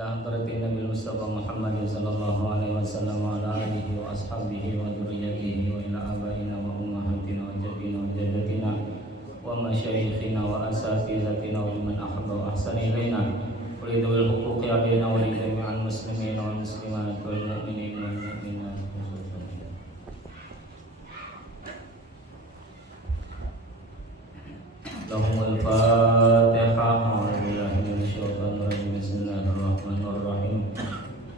ila hadratin Nabi Mustafa Muhammad sallallahu alaihi wasallam wa ala alihi wa ashabihi wa dzurriyyatihi wa ila abaina wa ummahatina wa jaddina wa jaddatina wa masyayikhina wa asatizatina wa liman ahabba wa ahsana ilaina wa lidawil huquqi alaina wa lidawil muslimin wal muslimat wal mu'minin wal mu'minat. Lahumul Fatihah. Bismillahirrahmanirrahim.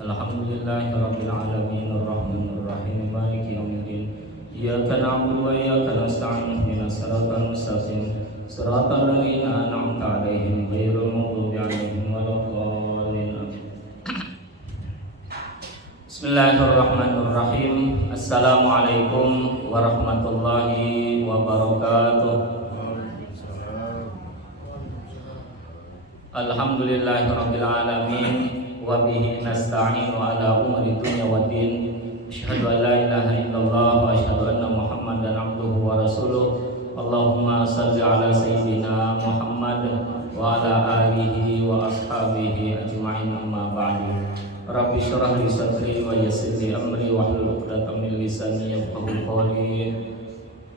Alhamdulillahirabbil alamin arrahmanir rahim maliki yaumiddin. Iyyaka na'budu wa iyyaka nasta'in ihdinas siratal mustaqim siratal ladzina an'amta 'alaihim ghairil maghdubi 'alaihim waladdallin. Bismillahirrahmanirrahim. Assalamualaikum warahmatullahi wabarakatuh. Alhamdulillahirabbil alamin wa bihi nasta'in wa ala umuri dunya waddin. Asyhadu an la ilaha illallah wa asyhadu anna Muhammadan abduhu wa rasuluh. Allahumma shalli ala sayyidina Muhammad wa ala alihi wa ashabihi ajma'in, amma ba'du. Rabbi shrah li sadri wa yassir li amri wa hlul 'uqdatam min lisani yafqahu qawli.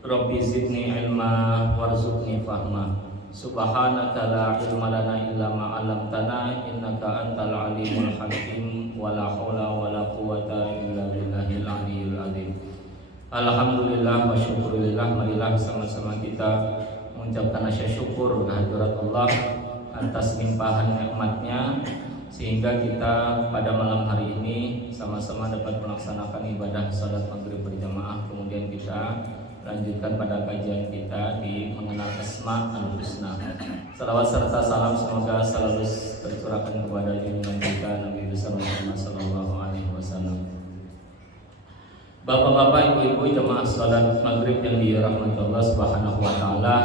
Rabbi zidni ilma warzuqni fahma. Subhanaka la ilma lana illa ma 'allamtana innaka antal alimul hakim wa la haula wa la quwwata illa billahil aliyyil azim. Alhamdulillah wa syukurillah. Marilah sama-sama kita mengucapkan syukur kehadirat Allah atas limpahan nikmat-Nya sehingga kita pada malam hari ini sama-sama dapat melaksanakan ibadah salat maghrib berjamaah. Kemudian kita lanjutkan pada kajian kita di mengenal Asmaul Husna. Salawat serta salam semoga selalu tercurahkan kepada junjungan kita Nabi besar Muhammad sallallahu alaihi wasallam. Bapak-bapak, ibu-ibu jemaah salat maghrib yang dirahmati Allah Subhanahu wa taala,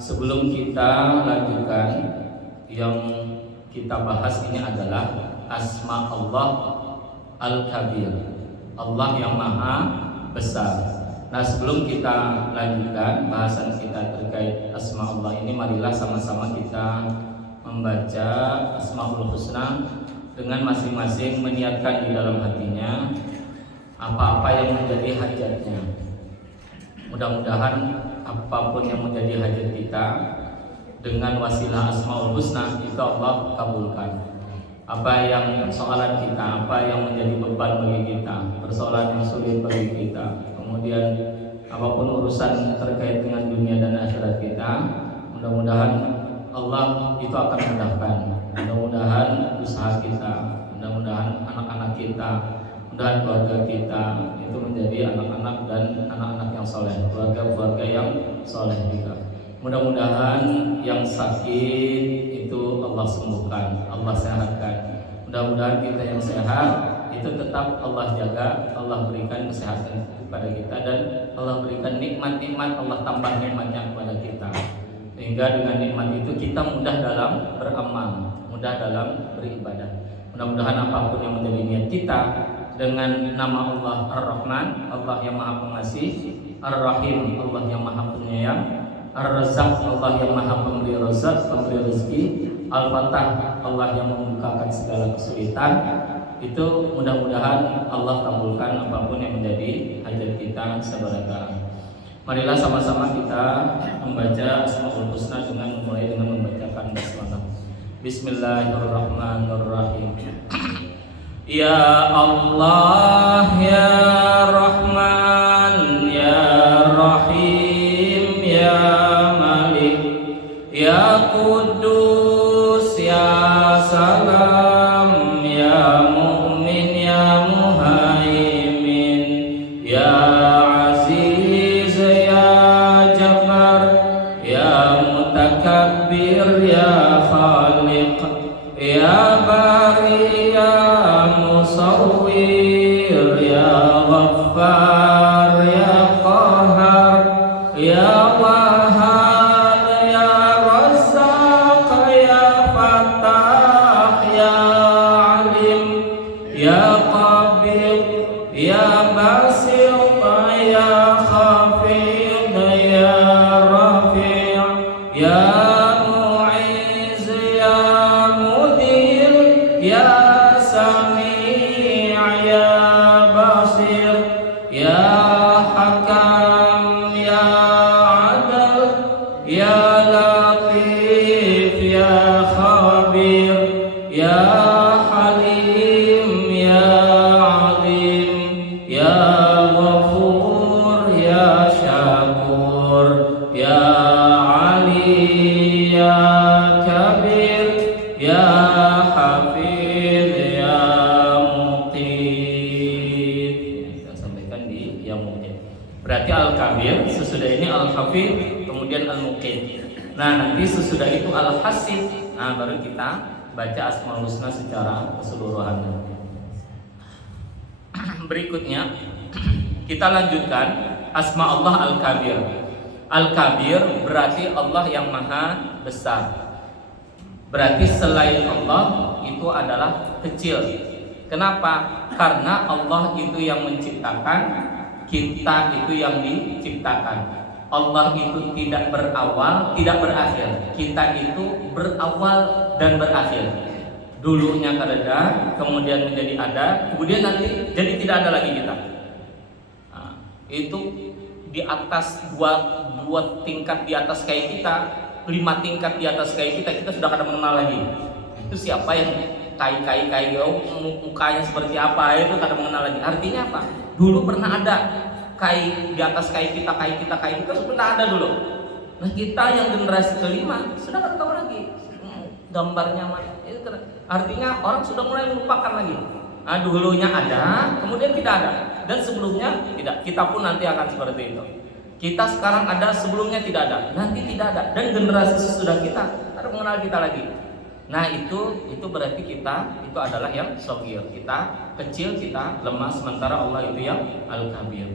sebelum kita lanjutkan yang kita bahas ini adalah asma Allah Al-Kabir, Allah yang maha besar. Nah, sebelum kita lanjutkan bahasan kita terkait asma Allah ini, marilah sama-sama kita membaca Asmaul Husna dengan masing-masing meniatkan di dalam hatinya apa-apa yang menjadi hajatnya. Mudah-mudahan apapun yang menjadi hajat kita dengan wasilah Asmaul Husna itu Allah kabulkan. Apa yang persoalan kita, apa yang menjadi beban bagi kita, persoalan yang sulit bagi kita, kemudian apapun urusan terkait dengan dunia dan akhirat kita, mudah-mudahan Allah itu akan mudahkan. Mudah-mudahan usaha kita, mudah-mudahan anak-anak kita, mudah-mudahan keluarga kita itu menjadi anak-anak dan anak-anak yang soleh, keluarga-keluarga yang soleh juga. Mudah-mudahan yang sakit itu Allah sembuhkan, Allah sehatkan. Mudah-mudahan kita yang sehat itu tetap Allah jaga, Allah berikan kesehatan kepada kita, dan Allah berikan nikmat-nikmat, Allah tambah nikmatnya kepada kita, sehingga dengan nikmat itu kita mudah dalam beramal, mudah dalam beribadah. Mudah-mudahan apapun yang menjadi niat kita dengan nama Allah Ar-Rahman, Allah yang maha pengasih, Ar-Rahim, Allah yang maha penyayang, Ar-Razzaq, Allah yang maha pemberi rezeki, pemberi rezeki, Al-Fatah, Allah yang membukakan segala kesulitan. Itu mudah-mudahan Allah kabulkan apapun yang menjadi hajat kita sebarang. Marilah sama-sama kita membaca Asmaul Husna dengan memulai dengan membacakan basmalah. Bismillahirrahmanirrahim. Ya Allah, ya Rahman, ya Rahim, ya Malik, ya Quddus, ya Salam, ya Mu'min, ya Muhaimin, ya Aziz, ya Jabbar, ya Mutakabbir, ya Khaliq, ya Bari, ya Musawwir, ya Ghaffar, aja. Berarti al-kabir, sesudah ini al-hafid, kemudian al-muqim. Nah, nanti sesudah itu al-hasib. Nah, baru kita baca Asmaul Husna secara keseluruhan. Berikutnya kita lanjutkan asma Allah al-kabir. Al-kabir berarti Allah yang maha besar. Berarti selain Allah itu adalah kecil. Kenapa? Karena Allah itu yang menciptakan, kita itu yang diciptakan. Allah itu tidak berawal, tidak berakhir. Kita itu berawal dan berakhir. Dulunya ada, kemudian menjadi ada, kemudian nanti jadi tidak ada lagi kita. Nah, itu di atas dua tingkat di atas kayak kita, 5 tingkat di atas kayak kita sudah kada mengenal lagi. Itu siapa yang kai mukanya seperti apa, itu kada mengenal lagi. Artinya apa? Dulu pernah ada kai di atas kai kita pernah ada dulu. Nah, kita yang generasi kelima sudah kada tahu lagi gambarnya mana. Itu artinya orang sudah mulai melupakan lagi. Nah, dulunya ada, kemudian tidak ada, dan sebelumnya tidak. Kita pun nanti akan seperti itu. Kita sekarang ada, sebelumnya tidak ada, nanti tidak ada, dan generasi sesudah kita tidak mengenal kita lagi. Nah, itu berarti kita itu adalah yang shogir. Kita kecil, kita lemah, sementara Allah itu yang al-kabir.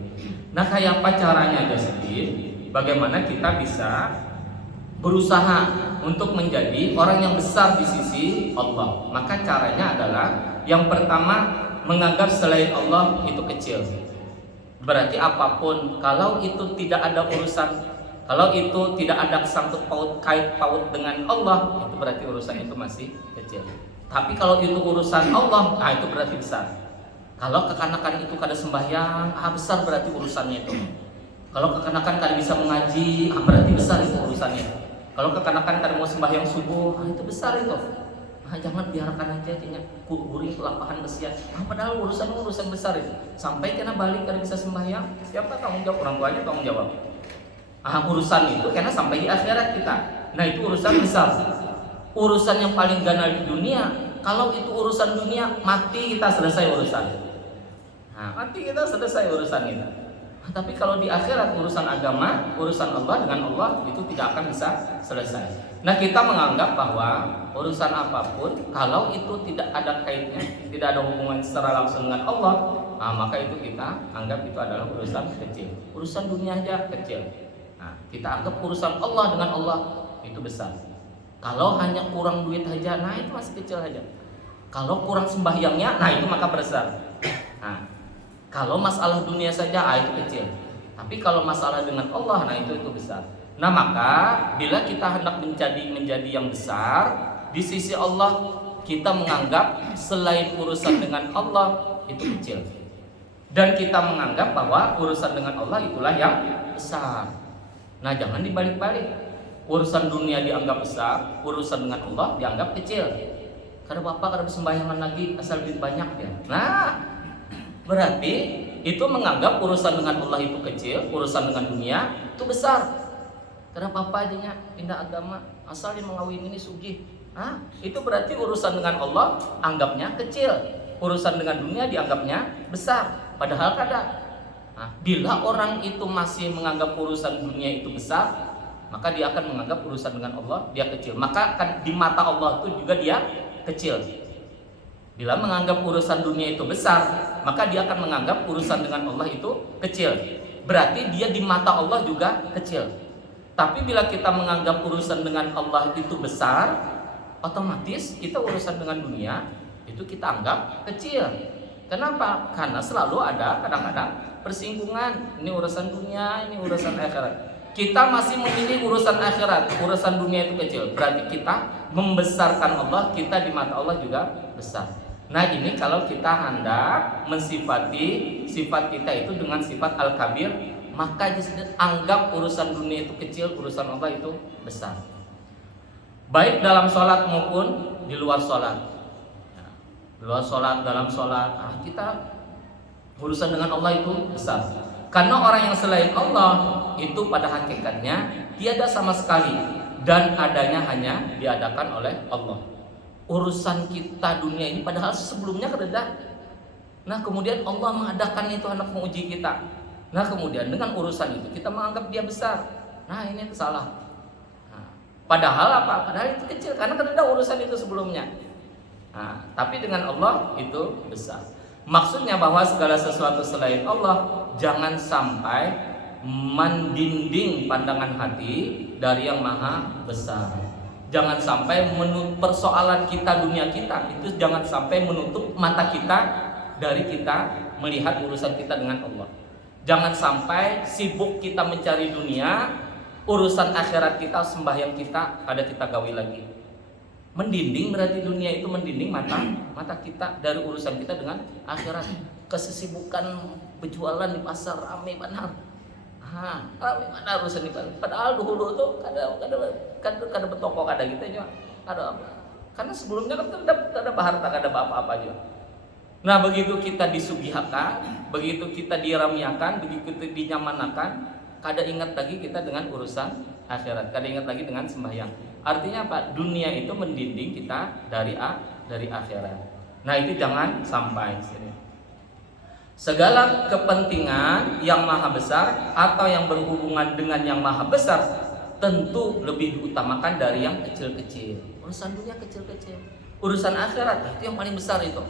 Nah, kayak apa caranya aja sedikit? Bagaimana kita bisa berusaha untuk menjadi orang yang besar di sisi Allah? Maka caranya adalah yang pertama, menganggap selain Allah itu kecil. Berarti apapun, kalau itu tidak ada urusan, kalau itu tidak ada sangkut paut, kait paut dengan Allah, itu berarti urusan itu masih kecil. Tapi kalau itu urusan Allah, nah itu berarti besar. Kalau kekanakan itu kada sembahyang, besar berarti urusannya itu. Kalau kekanakan kada bisa mengaji, berarti besar itu urusannya. Kalau kekanakan kada mau sembahyang subuh, itu besar itu. Jangan biarkan aja jadinya guring lapahan besian. Padahal urusan besar itu. Sampai kena balik kada bisa sembahyang, siapa tanggung jawab? Orang tuanya tanggung jawab. Urusan itu karena sampai di akhirat kita. Nah, itu urusan besar. Urusan yang paling ganal di dunia. Kalau itu urusan dunia, mati kita selesai urusan. Mati kita selesai urusan kita. Tapi kalau di akhirat urusan agama, urusan Allah dengan Allah itu tidak akan bisa selesai. Nah, kita menganggap bahwa urusan apapun kalau itu tidak ada kaitnya, tidak ada hubungan secara langsung dengan Allah, maka itu kita anggap itu adalah urusan kecil. Urusan dunia aja kecil. Kita anggap urusan Allah dengan Allah itu besar. Kalau hanya kurang duit aja, nah itu masih kecil aja. Kalau kurang sembahyangnya, nah itu maka besar. Kalau masalah dunia saja, itu kecil. Tapi kalau masalah dengan Allah, nah itu besar. Nah, maka bila kita hendak menjadi yang besar di sisi Allah, kita menganggap selain urusan dengan Allah itu kecil. Dan kita menganggap bahwa urusan dengan Allah itulah yang besar. Nah, jangan dibalik-balik. Urusan dunia dianggap besar, urusan dengan Allah dianggap kecil. Karena bapak kada bersembahyangan lagi, asal duit banyak ya. Nah, berarti itu menganggap urusan dengan Allah itu kecil, urusan dengan dunia itu besar. Karena bapak aja pindah agama, asal dia mengawin ini sugih. Itu berarti urusan dengan Allah anggapnya kecil, urusan dengan dunia dianggapnya besar. Padahal kada. Bila orang itu masih menganggap urusan dunia itu besar, maka dia akan menganggap urusan dengan Allah dia kecil. Maka akan di mata Allah itu juga dia kecil. Bila menganggap urusan dunia itu besar, maka dia akan menganggap urusan dengan Allah itu kecil. Berarti dia di mata Allah juga kecil. Tapi bila kita menganggap urusan dengan Allah itu besar, otomatis kita urusan dengan dunia itu kita anggap kecil. Kenapa? Karena selalu ada kadang-kadang persinggungan. Ini urusan dunia, ini urusan akhirat. Kita masih memilih urusan akhirat, urusan dunia itu kecil. Berarti kita membesarkan Allah, kita di mata Allah juga besar. Nah, ini kalau kita hendak mensifati sifat kita itu dengan sifat al-kabir, maka anggap urusan dunia itu kecil, urusan Allah itu besar. Baik dalam sholat maupun di luar sholat. Di luar sholat, dalam sholat, kita urusan dengan Allah itu besar. Karena orang yang selain Allah itu pada hakikatnya tiada sama sekali, dan adanya hanya diadakan oleh Allah. Urusan kita dunia ini padahal sebelumnya keredah. Nah, kemudian Allah mengadakan itu hendak menguji kita. Nah kemudian dengan urusan itu kita menganggap dia besar. Nah ini salah. Nah, padahal apa? Padahal itu kecil karena kan ada urusan itu sebelumnya. Nah, tapi dengan Allah itu besar. Maksudnya bahwa segala sesuatu selain Allah jangan sampai mendinding pandangan hati dari yang maha besar. Jangan sampai persoalan kita, dunia kita itu jangan sampai menutup mata kita dari kita melihat urusan kita dengan Allah. Jangan sampai sibuk kita mencari dunia, urusan akhirat kita, sembahyang kita ada kita gawi lagi. Mendinding berarti dunia itu mendinding mata kita dari urusan kita dengan akhirat. Kesesibukan berjualan di pasar ramai benar. Ramai benar urusan di pasar. Padahal dulu tuh kada bertoko kada gitu aja. Ada apa? Karena sebelumnya kan ada harta, kada apa-apa aja. Nah, begitu kita disugihakan, begitu kita diramiakan, begitu kita dinyamanakan, kada ingat lagi kita dengan urusan akhirat, kada ingat lagi dengan sembahyang. Artinya apa? Dunia itu mendinding kita dari akhirat. Nah, itu jangan sampai sini. Segala kepentingan yang maha besar atau yang berhubungan dengan yang maha besar tentu lebih diutamakan dari yang kecil-kecil. Urusan dunia kecil-kecil, urusan akhirat itu yang paling besar itu.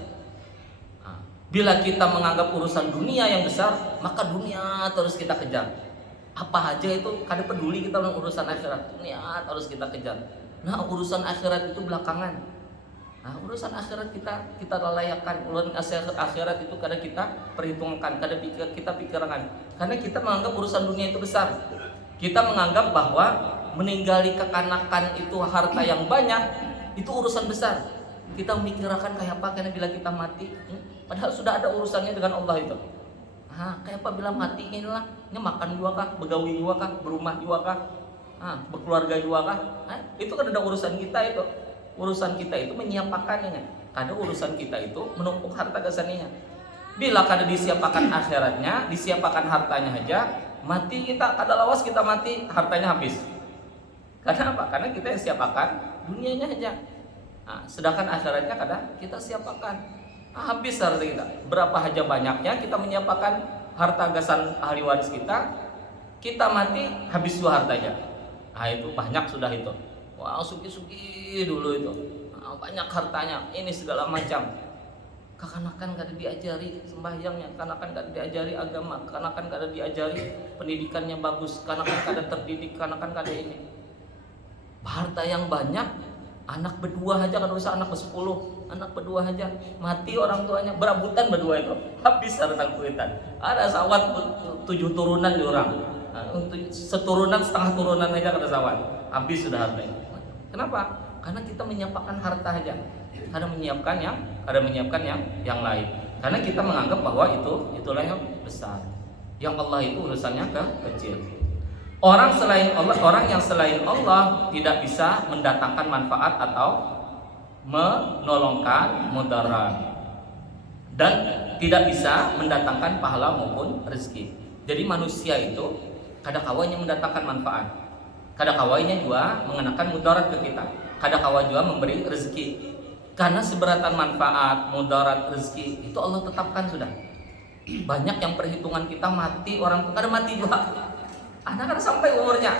Bila kita menganggap urusan dunia yang besar, maka dunia terus kita kejar. Apa aja itu, kada peduli kita dengan urusan akhirat. Dunia terus kita kejar. Nah, urusan akhirat itu belakangan. Nah, urusan akhirat kita lalayakan. Urusan akhirat itu kada kita perhitungkan, kada kita pikirkan. Karena kita menganggap urusan dunia itu besar. Kita menganggap bahwa meninggali kekanakan itu harta yang banyak, itu urusan besar. Kita memikirkan kayak apa karena bila kita mati, padahal sudah ada urusannya dengan Allah itu. Kayak apa bila mati inilah, ini makan juga kah, begawi juga kah, berumah juga kah, berkeluarga juga kah? Itu kan ada urusan kita itu. Urusan kita itu menyiapkannya. Ada urusan kita itu menumpuk harta kesaninya. Bila kada disiapkan akhiratnya, disiapkan hartanya aja, mati kita ada lawas kita mati, hartanya habis. Karena apa? Karena kita yang siapkan dunianya aja. Sedangkan akhiratnya kadang kita siapkan habis harta kita. Berapa aja banyaknya kita menyiapkan harta gasan ahli waris kita mati habis dua hartanya. Itu banyak sudah itu. Wah, sugi-sugi dulu itu. Banyak hartanya, ini segala macam. Kekanakan kada diajari sembahyangnya, kekanakan kada diajari agama, kekanakan kada diajari pendidikannya bagus, kekanakan kada terdidik, kekanakan kada ini. Harta yang banyak, anak berdua aja kan usah anak bersepuluh, anak berdua aja mati orang tuanya berabutan berdua itu habis harta kuitan. Ada sawat 7 turunan di orang, seturunan setengah turunan aja kada sawat habis sudah hartanya. Kenapa? Karena kita menyiapkan harta aja, kada menyiapkan yang lain. Karena kita menganggap bahwa itulah yang besar, yang Allah itu urusannya kecil. Orang yang selain Allah tidak bisa mendatangkan manfaat atau menolongkan mudarat dan tidak bisa mendatangkan pahala maupun rezeki. Jadi manusia itu kada kawanya mendatangkan manfaat, kada kawanya juga mengenakan mudarat ke kita, kada kawa juga memberi rezeki. Karena seberatan manfaat, mudarat, rezeki itu Allah tetapkan sudah. Banyak yang perhitungan kita mati, orang kada mati juga. Anak-anak sampai umurnya.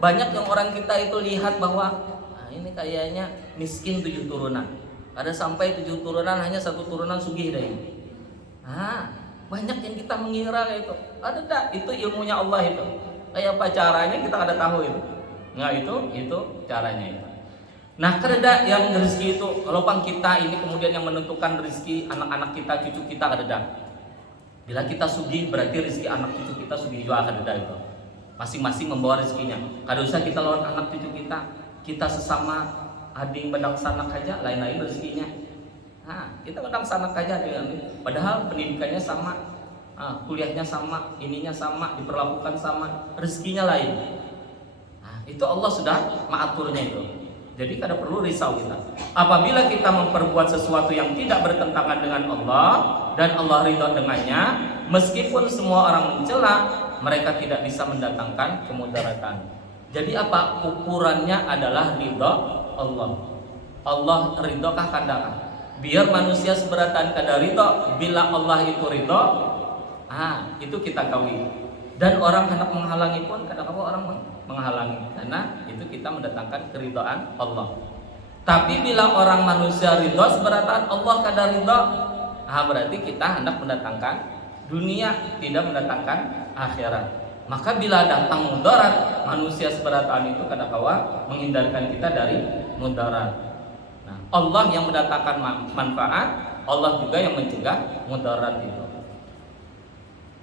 Banyak yang orang kita itu lihat bahwa ini kayaknya miskin 7 turunan. Ada sampai 7 turunan hanya 1 turunan sugih dah ini. Banyak yang kita mengira kayak itu. Ada tak? Itu ilmunya Allah itu. Kayak apa caranya kita kada tahu itu. Nah itu caranya itu. Nah kada yang rezeki itu kalau kita ini kemudian yang menentukan rezeki anak-anak kita, cucu kita kada. Bila kita sugih berarti rezeki anak cucu kita sugih juga kada itu. Masing-masing membawa rezekinya. Kada usah kita lawan anak cucu kita sesama ading bedang sanak aja lain-lain rezekinya. Kita bedang sanak aja dengan padahal pendidikannya sama, kuliahnya sama, ininya sama, diperlakukan sama, rezekinya lain. Itu Allah sudah mengaturnya itu. Jadi kada perlu risau kita. Apabila kita memperbuat sesuatu yang tidak bertentangan dengan Allah dan Allah ridha dengannya, meskipun semua orang mencela, mereka tidak bisa mendatangkan kemudaratan. Jadi apa? Ukurannya adalah ridha Allah. Allah ridha kah kadakah? Biar manusia seberatan kada ridha, bila Allah itu ridha, itu kita kawi. Dan orang hendak menghalangi pun kadang-kadang orang menghalangi, karena itu kita mendatangkan keridhaan Allah. Tapi bila orang manusia ridho seberatan Allah kadar ridho, berarti kita hendak mendatangkan dunia, tidak mendatangkan akhirat. Maka bila datang mudarat, manusia seberatan itu kadang-kadang menghindarkan kita dari mudarat. Nah, Allah yang mendatangkan manfaat, Allah juga yang mencegah mudarat itu.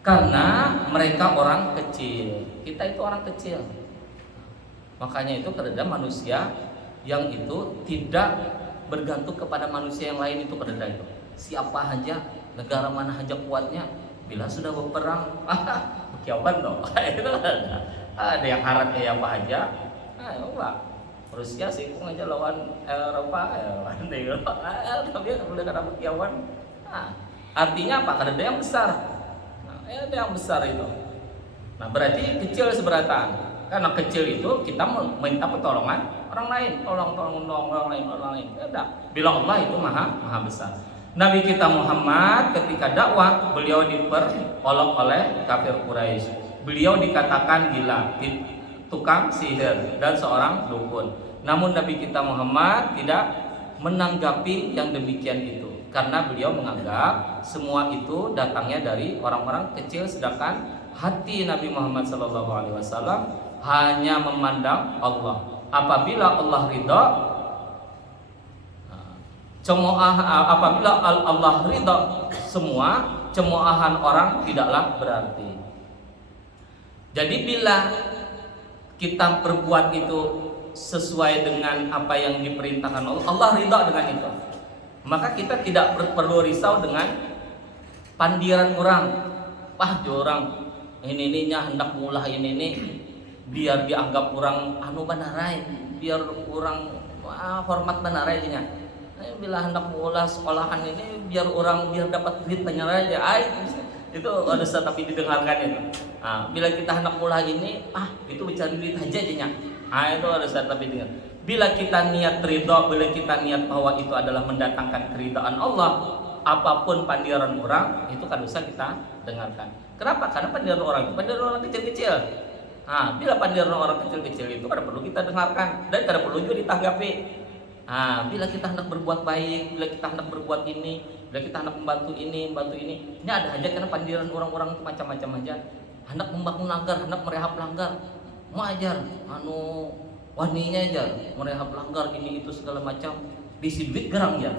Karena mereka orang kecil, kita itu orang kecil. Makanya itu kereda manusia yang itu tidak bergantung kepada manusia yang lain itu kereda itu. Siapa aja, negara mana aja kuatnya, bila sudah berperang, bekiawan dong. Ada yang haratnya apa aja, enggak. Rusia sih kok aja lawan Eropa, tapi udah kena bekiawan. Artinya apa? Kereda yang besar. Ada yang besar itu. Nah, berarti kecil seberatan. Karena kecil itu kita minta pertolongan orang lain, tolong orang lain. Ada. Bila Allah itu maha besar. Nabi kita Muhammad ketika dakwah, beliau diperolok oleh kafir Quraisy. Beliau dikatakan gila, tukang sihir dan seorang dukun. Namun Nabi kita Muhammad tidak menanggapi yang demikian itu, karena beliau menganggap semua itu datangnya dari orang-orang kecil, sedangkan hati Nabi Muhammad SAW hanya memandang Allah. Apabila Allah ridha, apabila Allah ridha, semua cemoohan orang tidaklah berarti. Jadi bila kita berbuat itu sesuai dengan apa yang diperintahkan Allah, Allah ridha dengan itu. Maka kita tidak perlu risau dengan pandiran orang. Orang ini hendak mulah ini biar dianggap orang banarai, biar orang hormat banarai nya. Bila hendak mulah sekolahan ini biar dapat duit banarai aja. Itu harus tapi didengarkan itu. Bila kita hendak mulah ini, itu mencari duit aja nya. Itu harus tapi dengar. Bila kita niat ridha, bila kita niat bahwa itu adalah mendatangkan keridhaan Allah, apapun pandiran orang itu kan bisa kita dengarkan. Kenapa? Karena pandiran orang kecil-kecil. Bila pandiran orang kecil-kecil itu kada perlu kita dengarkan dan kada perlu juga ditanggapi. Bila kita hendak berbuat baik, bila kita hendak berbuat ini, bila kita hendak membantu ini, ini ada aja karena pandiran orang-orang itu macam-macam aja. Hendak membangun langgar, hendak merehab langgar, mau ajar, waninya aja merehab langgar ini itu segala macam, bisi duit gerang ya.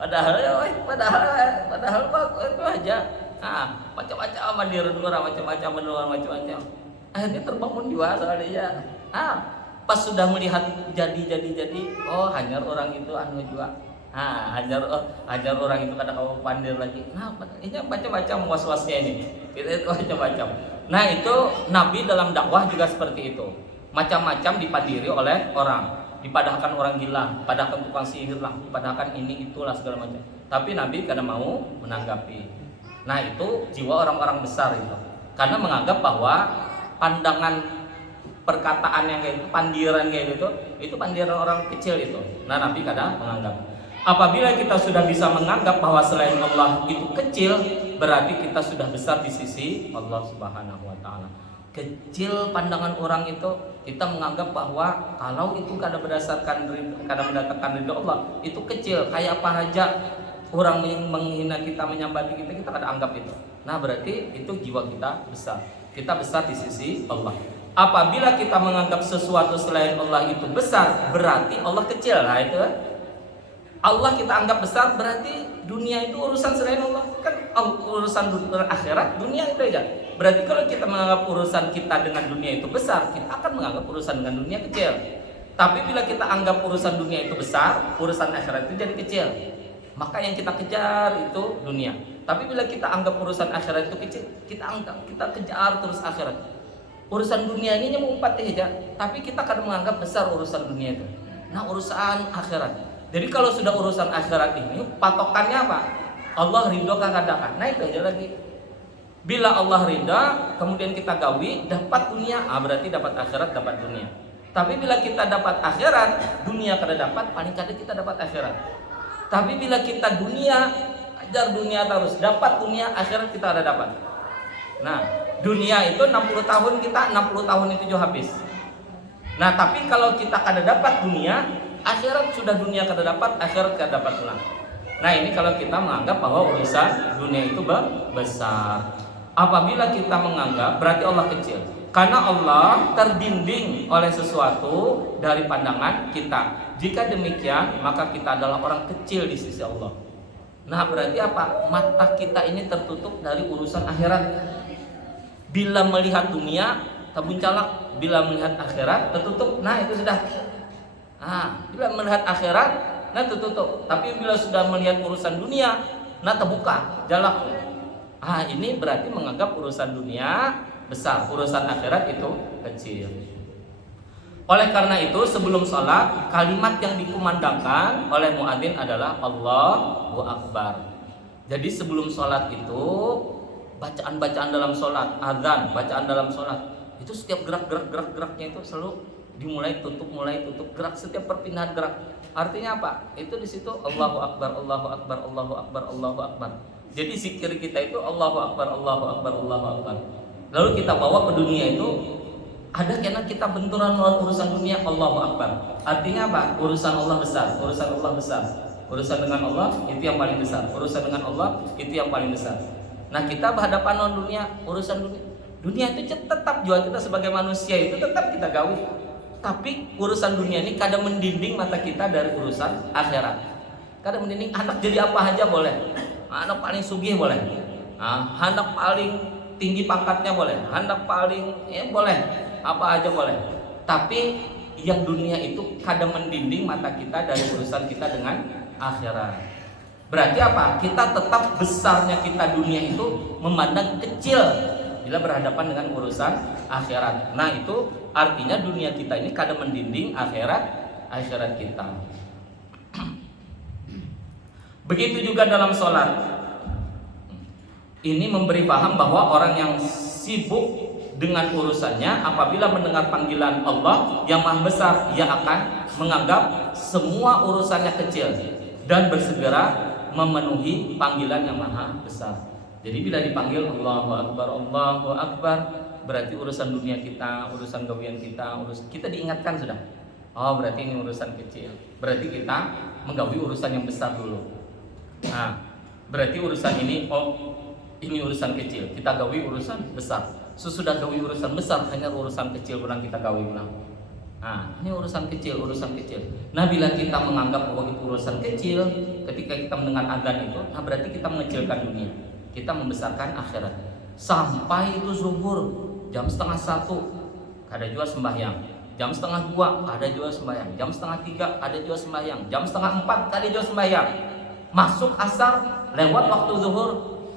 Padahal itu aja. Macam-macam pandiran orang, macam-macam. Akhirnya terbangun juga soalnya. Pas sudah melihat jadi, hanyar orang itu juga. Hajar orang itu kadang kau pandir lagi. Ini macam-macam was-wasnya ini. Itu macam-macam. Nah, itu Nabi dalam dakwah juga seperti itu. Macam-macam dipandiri oleh orang. Dipadahkan orang gila, padahkan tukang sihir lah, padahkan ini itulah segala macam. Tapi Nabi kadang mau menanggapi. Nah, itu jiwa orang-orang besar itu. Karena menganggap bahwa pandangan perkataan yang kayak itu, pandiran kayak gitu, itu pandiran orang kecil itu. Nah, Nabi kadang menganggap. Apabila kita sudah bisa menganggap bahwa selain Allah itu kecil, berarti kita sudah besar di sisi Allah Subhanahu wa taala. Kecil pandangan orang itu, kita menganggap bahwa kalau itu kada mendatangkan ridho Allah, itu kecil. Kayak apa aja orang menghina kita, menyambati kita, kita kada anggap itu. Nah, berarti itu jiwa kita besar. Kita besar di sisi Allah. Apabila kita menganggap sesuatu selain Allah itu besar, berarti Allah kecil. Nah, itu Allah kita anggap besar, berarti dunia itu urusan selain Allah. Kan urusan akhirat, dunia itu aja. Berarti kalau kita menganggap urusan kita dengan dunia itu besar, kita akan menganggap urusan dengan dunia kecil. Tapi bila kita anggap urusan dunia itu besar, urusan akhirat itu jadi kecil. Maka yang kita kejar itu dunia. Tapi bila kita anggap urusan akhirat itu kecil, kita kejar terus akhirat. Urusan dunia ini mau umpat aja, tapi kita kadang menganggap besar urusan dunia itu. Nah, urusan akhirat. Jadi kalau sudah urusan akhirat ini, patokannya apa? Allah ridho katakan. Nah, itu aja lagi. Bila Allah ridha, kemudian kita gawi, dapat dunia, berarti dapat akhirat, dapat dunia. Tapi bila kita dapat akhirat, dunia kada dapat, paling kada kita dapat akhirat. Tapi bila kita dunia, ajar dunia terus, dapat dunia, akhirat kita ada dapat. Nah, dunia itu 60 tahun, kita 60 tahun itu juga habis. Nah, tapi kalau kita kada dapat dunia, akhirat sudah dunia kada dapat, akhirat kada dapat pula. Nah, ini kalau kita menganggap bahwa urusan dunia itu besar. Apabila kita menganggap, berarti Allah kecil. Karena Allah terdinding oleh sesuatu dari pandangan kita. Jika demikian, maka kita adalah orang kecil di sisi Allah. Nah, berarti apa? Mata kita ini tertutup dari urusan akhirat. Bila melihat dunia, terbuncalak. Bila melihat akhirat, tertutup. Nah, itu sudah. Nah, bila melihat akhirat, nah tertutup. Tapi bila sudah melihat urusan dunia, nah terbuka, jalak. Ah, ini berarti menganggap urusan dunia besar, urusan akhirat itu kecil. Oleh karena itu, sebelum sholat, kalimat yang dikumandangkan oleh muadzin adalah Allahu Akbar. Jadi sebelum sholat itu, bacaan-bacaan dalam sholat, azan, bacaan dalam sholat, itu setiap geraknya itu selalu dimulai tutup, mulai tutup, gerak, setiap perpindahan gerak. Artinya apa? Itu di situ Allahu Akbar, Allahu Akbar, Allahu Akbar, Allahu Akbar. Jadi zikir kita itu Allahu Akbar, Allahu Akbar, Allahu Akbar. Lalu kita bawa ke dunia itu, ada kena kita benturan melawan urusan dunia, Allahu Akbar. Artinya apa? Urusan Allah besar, urusan Allah besar. Urusan dengan Allah itu yang paling besar. Urusan dengan Allah itu yang paling besar. Nah, kita berhadapan dengan dunia, urusan dunia. Dunia itu tetap juga kita sebagai manusia itu tetap kita gawi. Tapi urusan dunia ini kadang mendinding mata kita dari urusan akhirat. Kadang mendinding anak jadi apa aja boleh. Anak paling sugih boleh. Anak paling tinggi pangkatnya boleh. Anak paling boleh. Apa aja boleh. Tapi yang dunia itu kadang mendinding mata kita dari urusan kita dengan akhirat. Berarti apa? Kita tetap besarnya kita dunia itu memandang kecil bila berhadapan dengan urusan akhirat. Nah, itu artinya dunia kita ini kadang mendinding akhirat kita. Begitu juga dalam sholat. Ini memberi paham bahwa orang yang sibuk dengan urusannya, apabila mendengar panggilan Allah yang Maha Besar, ia akan menganggap semua urusannya kecil dan bersegera memenuhi panggilan yang Maha Besar. Jadi bila dipanggil Allahu Akbar, Allahu Akbar, berarti urusan dunia kita, urusan gawian kita, kita diingatkan sudah. Oh, berarti ini urusan kecil. Berarti kita menggawi urusan yang besar dulu. Nah, berarti urusan ini, oh ini urusan kecil, kita gawi urusan besar. Sesudah gawi urusan besar, hanya urusan kecil pulang kita gawi pulang. Nah, ini urusan kecil. Nah, bila kita menganggap bahwa itu urusan kecil, ketika kita mendengar azan itu, nah berarti kita mengecilkan dunia, kita membesarkan akhirat. Sampai itu zuhur, jam 12:30 ada juga sembahyang, jam 12:30 ada juga sembahyang, jam 2:30 ada juga sembahyang, jam 3:30 ada juga sembahyang. Masuk asar, lewat waktu zuhur,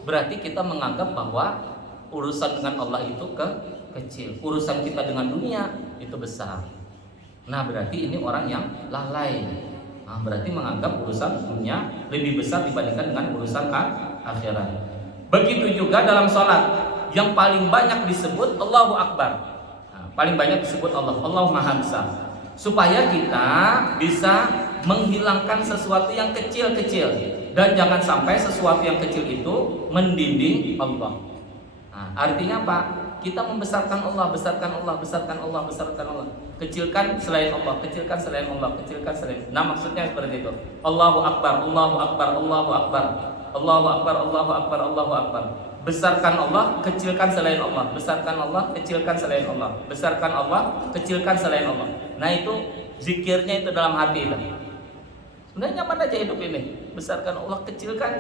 berarti kita menganggap bahwa urusan dengan Allah itu kecil, urusan kita dengan dunia itu besar. Nah, berarti ini orang yang lalai. Nah, berarti menganggap urusan dunia lebih besar dibandingkan dengan urusan akhirat. Begitu juga dalam sholat, yang paling banyak disebut Allahu Akbar. Nah, paling banyak disebut Allah Maha Besar. Supaya kita bisa menghilangkan sesuatu yang kecil-kecil, dan jangan sampai sesuatu yang kecil itu mendinding Allah. Nah, artinya apa? Kita membesarkan Allah, besarkan Allah. Kecilkan selain Allah, kecilkan selain Allah. Nah, maksudnya seperti itu. Allahu Akbar, Allahu Akbar, Allahu Akbar. Allahu Akbar, Allahu Akbar, Allahu Akbar. Besarkan Allah, kecilkan selain Allah. Besarkan Allah, kecilkan selain Allah. Besarkan Allah, kecilkan selain Allah. Nah, itu zikirnya itu dalam hati itu. Sebenarnya nyaman aja hidup ini. Besarkan Allah, kecilkan.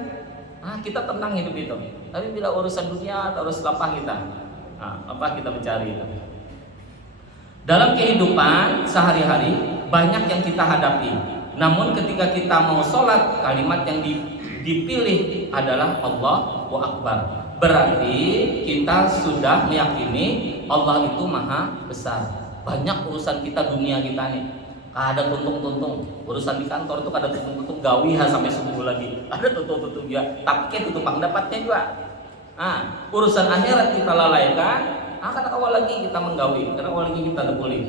Nah, kita tenang hidup itu. Tapi bila urusan dunia harus lapah kita. Nah, apa kita mencari itu? Dalam kehidupan sehari-hari banyak yang kita hadapi. Namun ketika kita mau sholat, kalimat yang dipilih adalah Allahu Akbar. Berarti kita sudah meyakini Allah itu Maha Besar. Banyak urusan kita dunia kita nih. Ada tuntung-tuntung, urusan di kantor itu ada tuntung-tuntung gawi sampai subuh lagi. Ada tuntung-tuntung juga, tapi tutup pendapatnya juga. Nah, urusan akhirat kita lalaikan, akan awal lagi kita menggawi, karena awal lagi kita debuli.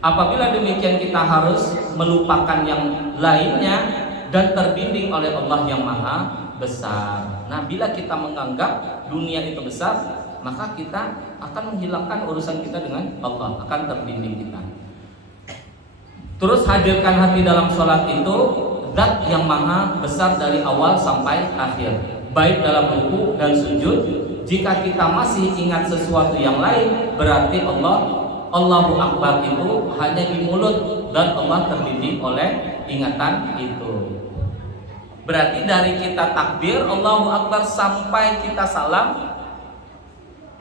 Apabila demikian kita harus melupakan yang lainnya dan terbimbing oleh Allah yang Maha Besar. Nah, bila kita menganggap dunia itu besar, maka kita akan menghilangkan urusan kita dengan Allah, akan terbimbing kita. Terus hadirkan hati dalam sholat itu zat yang maha besar dari awal sampai akhir, baik dalam ruku dan sujud. Jika kita masih ingat sesuatu yang lain, berarti Allahu Akbar itu hanya di mulut dan Allah terdidik oleh ingatan itu. Berarti dari kita takbir Allahu Akbar sampai kita salam,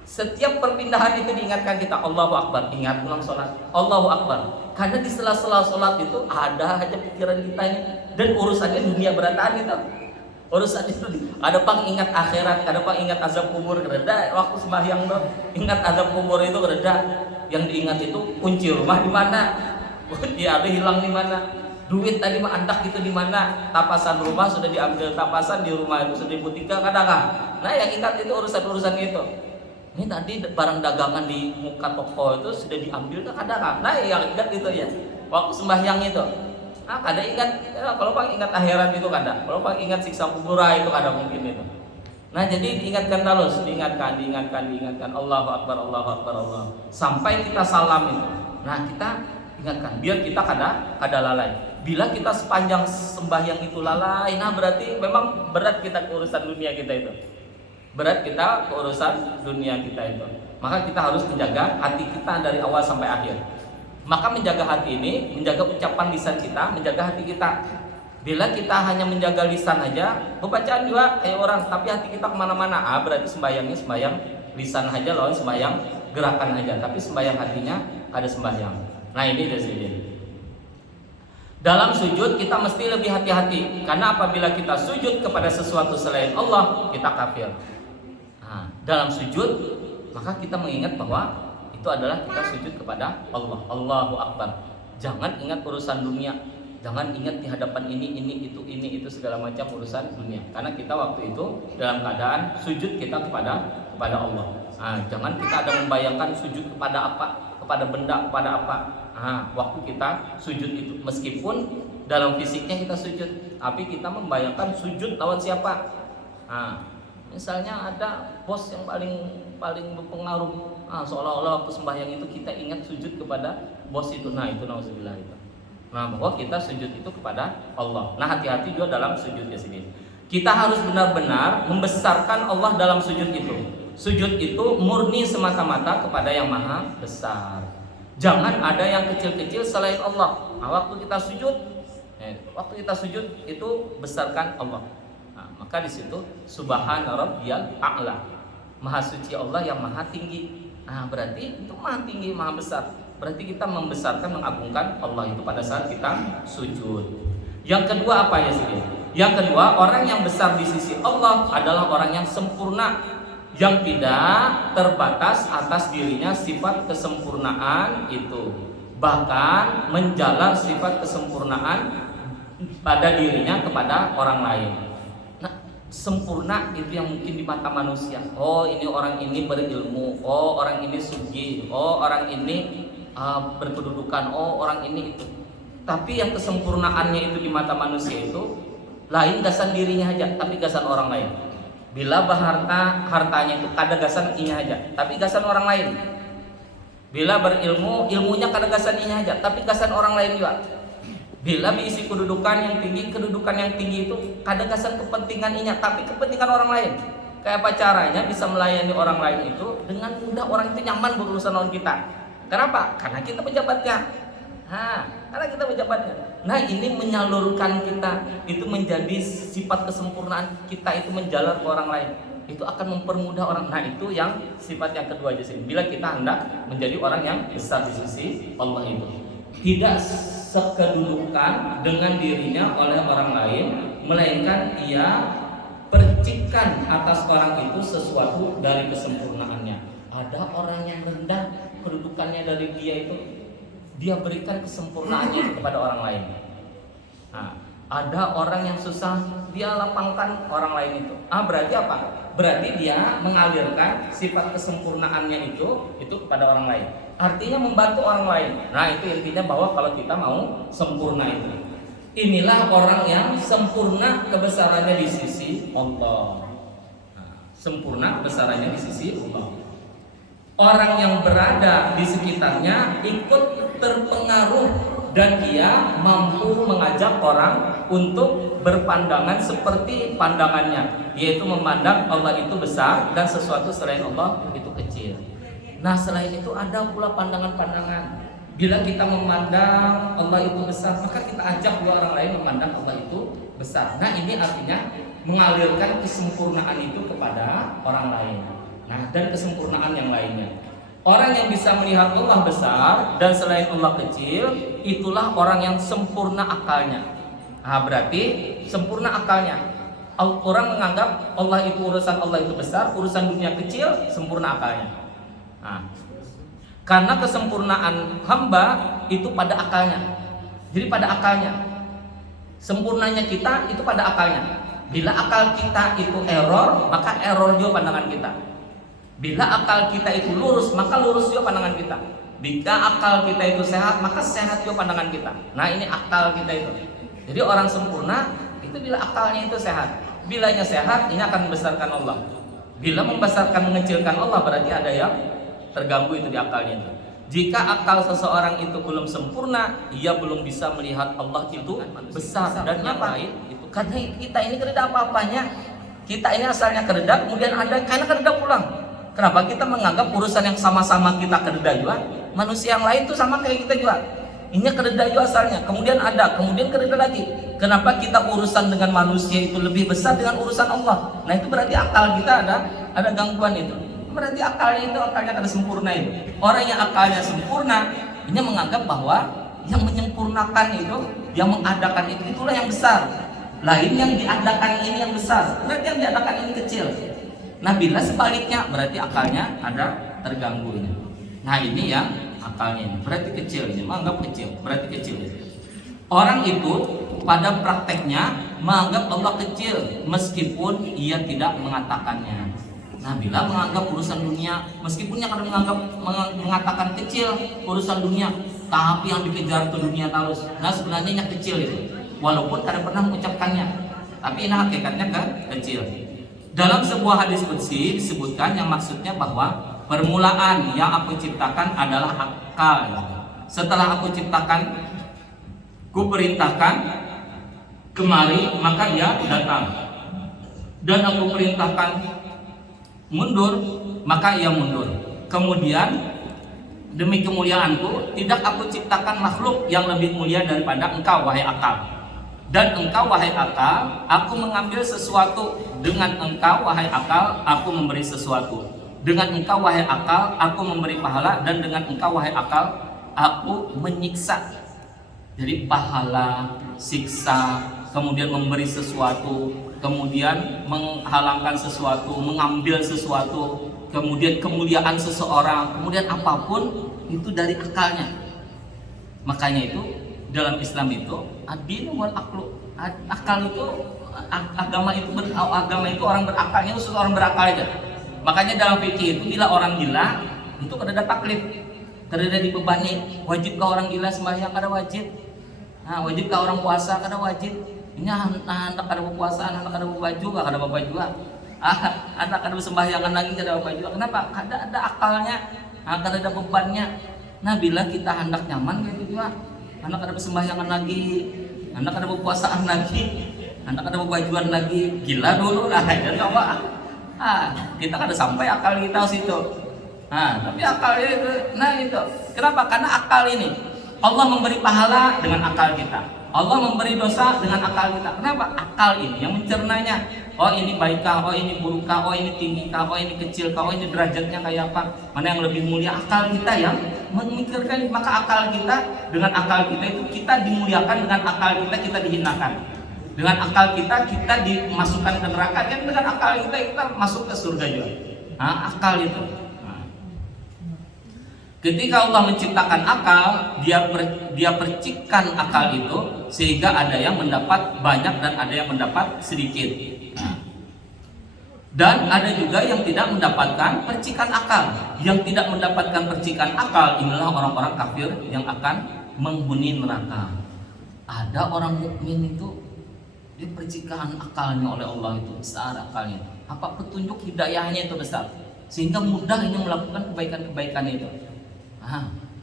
setiap perpindahan itu diingatkan kita Allahu Akbar, ingat pulang sholat Allahu Akbar. Karena di sela-sela sholat itu ada aja pikiran kita ini, dan urusannya dunia berataan itu. Urusan itu ada pang ingat akhirat, ada pang ingat azab kubur, reda waktu sembahyang dong. Ingat azab kubur itu reda. Yang diingat itu kunci rumah di mana, kunci ada hilang di mana, duit tadi mah andak itu di mana, tapasan rumah sudah diambil, tapasan di rumah itu sudah dibutika kadang-kadang. Nah yang ingat itu urusan-urusan itu. Ini tadi barang dagangan di muka toko itu sudah diambil kadang-kadang. Nah yang ingat itu ya waktu sembahyang itu. Nah kadang ingat ya, kalau bang ingat akhirat itu kadang, kalau bang ingat siksa kubur itu kadang mungkin itu. Nah jadi diingatkan terus, diingatkan Allahu Akbar, Allahu Akbar, Allah sampai kita salam itu. Nah kita ingatkan biar kita kada lalai. Bila kita sepanjang sembahyang itu lalai, nah berarti memang berat kita urusan dunia kita itu. Berat kita urusan dunia kita itu. Maka kita harus menjaga hati kita dari awal sampai akhir. Maka menjaga hati ini, menjaga ucapan lisan kita, menjaga hati kita. Bila kita hanya menjaga lisan aja, pembacaan juga kayak orang, tapi hati kita kemana-mana. Berarti sembahyangnya sembahyang lisan aja lawan sembahyang gerakan aja, tapi sembahyang hatinya ada sembahyang. Nah ini dari sini. Dalam sujud kita mesti lebih hati-hati, karena apabila kita sujud kepada sesuatu selain Allah, kita kafir. Nah, dalam sujud maka kita mengingat bahwa itu adalah kita sujud kepada Allah. Allahu Akbar. Jangan ingat urusan dunia. Jangan ingat di hadapan ini itu segala macam urusan dunia. Karena kita waktu itu dalam keadaan sujud kita kepada Allah. Nah, jangan kita ada membayangkan sujud kepada apa, kepada benda, kepada apa. Nah, waktu kita sujud itu meskipun dalam fisiknya kita sujud, tapi kita membayangkan sujud lawan siapa. Nah, misalnya ada bos yang paling berpengaruh, seolah-olah waktu sembahyang itu kita ingat sujud kepada bos itu. Nah, itu nauzubillah itu. Nah, bahwa kita sujud itu kepada Allah. Nah, hati-hati juga dalam sujudnya sendiri. Kita harus benar-benar membesarkan Allah dalam sujud itu. Sujud itu murni semata-mata kepada yang maha besar. Jangan ada yang kecil-kecil selain Allah. Nah, waktu kita sujud itu besarkan Allah. Nah, maka di situ Subhana Rabbiyal A'la. Maha suci Allah yang maha tinggi. Nah, berarti itu maha tinggi, maha besar. Berarti kita membesarkan, mengagungkan Allah itu pada saat kita sujud. Yang kedua apa ya sih? Yang kedua, orang yang besar di sisi Allah adalah orang yang sempurna, yang tidak terbatas atas dirinya sifat kesempurnaan itu, bahkan menjalar sifat kesempurnaan pada dirinya kepada orang lain. Nah, sempurna itu yang mungkin di mata manusia. Oh, ini orang ini berilmu. Oh, orang ini sugih. Oh, orang ini berkedudukan, oh orang ini itu. Tapi yang kesempurnaannya itu di mata manusia itu lain gasan dirinya aja, tapi gasan orang lain. Bila hartanya itu kada gasan inya aja, tapi gasan orang lain. Bila berilmu, ilmunya kada gasan inya aja, tapi gasan orang lain juga. Bila diisi kedudukan yang tinggi itu kada gasan kepentingan inya, tapi kepentingan orang lain. Kayak apa caranya bisa melayani orang lain itu dengan mudah, orang itu nyaman berurusan dengan kita. Kenapa? Karena kita pejabatnya. Karena kita pejabatnya. Nah, ini menyalurkan kita itu menjadi sifat kesempurnaan kita itu menjalar ke orang lain. Itu akan mempermudah orang. Nah, itu yang sifat yang kedua aja sih. Bila kita hendak menjadi orang yang besar di sisi Allah itu, tidak sekedudukan dengan dirinya oleh orang lain, melainkan ia percikan atas orang itu sesuatu dari kesempurnaannya. Ada orang yang rendah kedudukannya dari dia itu, dia berikan kesempurnaannya kepada orang lain. Nah, ada orang yang susah, dia lapangkan orang lain itu. Berarti apa? Berarti dia mengalirkan sifat kesempurnaannya itu kepada orang lain. Artinya membantu orang lain. Nah, itu intinya bahwa kalau kita mau sempurna itu. Inilah orang yang sempurna kebesarannya di sisi Allah. Nah, sempurna kebesarannya di sisi Allah. orang yang berada di sekitarnya ikut terpengaruh dan dia mampu mengajak orang untuk berpandangan seperti pandangannya, yaitu memandang Allah itu besar dan sesuatu selain Allah itu kecil. Nah, selain itu ada pula pandangan-pandangan. Bila kita memandang Allah itu besar, maka kita ajak dua orang lain memandang Allah itu besar. Nah, ini artinya mengalirkan kesempurnaan itu kepada orang lain. Nah, dan kesempurnaan yang lainnya. Orang yang bisa melihat Allah besar dan selain Allah kecil, itulah orang yang sempurna akalnya. Nah, berarti sempurna akalnya. Orang menganggap Allah itu urusan Allah itu besar, urusan dunia kecil, sempurna akalnya. Nah, karena kesempurnaan hamba itu pada akalnya. Jadi pada akalnya. Sempurnanya kita itu pada akalnya. Bila akal kita itu error, maka error juga pandangan kita. Bila akal kita itu lurus, maka lurus juga pandangan kita. Bila akal kita itu sehat, maka sehat juga pandangan kita. Nah, ini akal kita itu. Jadi orang sempurna itu bila akalnya itu sehat. Bilanya sehat, ini akan membesarkan Allah. Bila membesarkan mengecilkan Allah, berarti ada yang terganggu itu di akalnya itu. Jika akal seseorang itu belum sempurna, ia belum bisa melihat Allah itu besar. Dan apa? Itu karena kita ini kereda apa-apanya. Kita ini asalnya kereda, kemudian ada karena kereda pulang. Kenapa kita menganggap urusan yang sama-sama kita kereda juga, manusia yang lain tuh sama kayak kita juga. Ini kereda juga asalnya, kemudian ada, kemudian kereda lagi. Kenapa kita urusan dengan manusia itu lebih besar dengan urusan Allah? Nah, itu berarti akal kita ada gangguan itu. Berarti akalnya kada sempurna itu. Orang yang akalnya sempurna, ini menganggap bahwa yang menyempurnakan itu, yang mengadakan itu, itulah yang besar. Lain yang diadakan ini yang besar, berarti yang diadakan ini kecil. Nah, bila sebaliknya, berarti akalnya ada terganggu ini. Nah, ini yang akalnya ini, berarti kecil ini, menganggap kecil, berarti kecil. Orang itu pada prakteknya menganggap Allah kecil meskipun ia tidak mengatakannya. Nah, bila menganggap urusan dunia, meskipun yang kadang mengatakan kecil urusan dunia, tapi yang dikejar itu dunia terus. Nah, sebenarnya yang kecil itu, walaupun kadang pernah mengucapkannya, tapi ini hakikatnya kan kecil. Dalam sebuah hadis qudsi disebutkan yang maksudnya bahwa permulaan yang aku ciptakan adalah akal. Setelah aku ciptakan, ku perintahkan kemari, maka ia datang. Dan aku perintahkan mundur, maka ia mundur. Kemudian demi kemuliaanku tidak aku ciptakan makhluk yang lebih mulia daripada engkau, wahai akal. Dan engkau, wahai akal, aku mengambil sesuatu. Dengan engkau, wahai akal, aku memberi sesuatu. Dengan engkau, wahai akal, aku memberi pahala. Dan dengan engkau, wahai akal, aku menyiksa. Jadi pahala, siksa, kemudian memberi sesuatu, kemudian menghalangkan sesuatu, mengambil sesuatu, kemudian kemuliaan seseorang, kemudian apapun itu dari akalnya. Makanya itu dalam Islam itu ad-din wal aqlu. Akal itu agama itu orang berakalnya khusus orang berakal aja. Makanya dalam fikih itu bila orang gila itu kada taklif, kada dibebani. Wajibkah orang gila sembahyang? Kada wajib. Nah, wajibkah orang puasa? Kada wajib. Ini anak kada berpuasa, anak kada berbaju, kada berbaju. Anak kada bersembahyangan lagi, kada berbaju. Kenapa? Kada ada akalnya, kada ada bebannya. Nah, bila kita hendak nyaman kayak gitu juga, anak kada bersembahyangan lagi, anak kada berpuasaan lagi, anak kada berbajuan lagi, gila dulu lah. Jadi apa? Kita kada sampai akal kita situ. Tapi akalnya itu, nah itu. Kenapa? Karena akal ini Allah memberi pahala dengan akal kita. Allah memberi dosa dengan akal kita. Kenapa? Akal ini yang mencernanya. Oh, ini baikkah, oh ini burukkah, oh ini tinggikah, oh ini kecilkah, oh ini derajatnya kayak apa, mana yang lebih mulia. Akal kita yang memikirkan. Maka akal kita, dengan akal kita itu kita dimuliakan, dengan akal kita dihinakan. Dengan akal kita dimasukkan ke neraka, dan dengan akal kita masuk ke surga juga. Akal itu. Ketika Allah menciptakan akal, dia percikkan akal itu sehingga ada yang mendapat banyak dan ada yang mendapat sedikit. Dan ada juga yang tidak mendapatkan percikan akal. Yang tidak mendapatkan percikan akal inilah orang-orang kafir yang akan menghuni neraka. Ada orang mukmin itu dipercikan akalnya oleh Allah itu besar akalnya. Apa petunjuk hidayahnya itu besar. sehingga mudah ini melakukan kebaikan-kebaikan itu.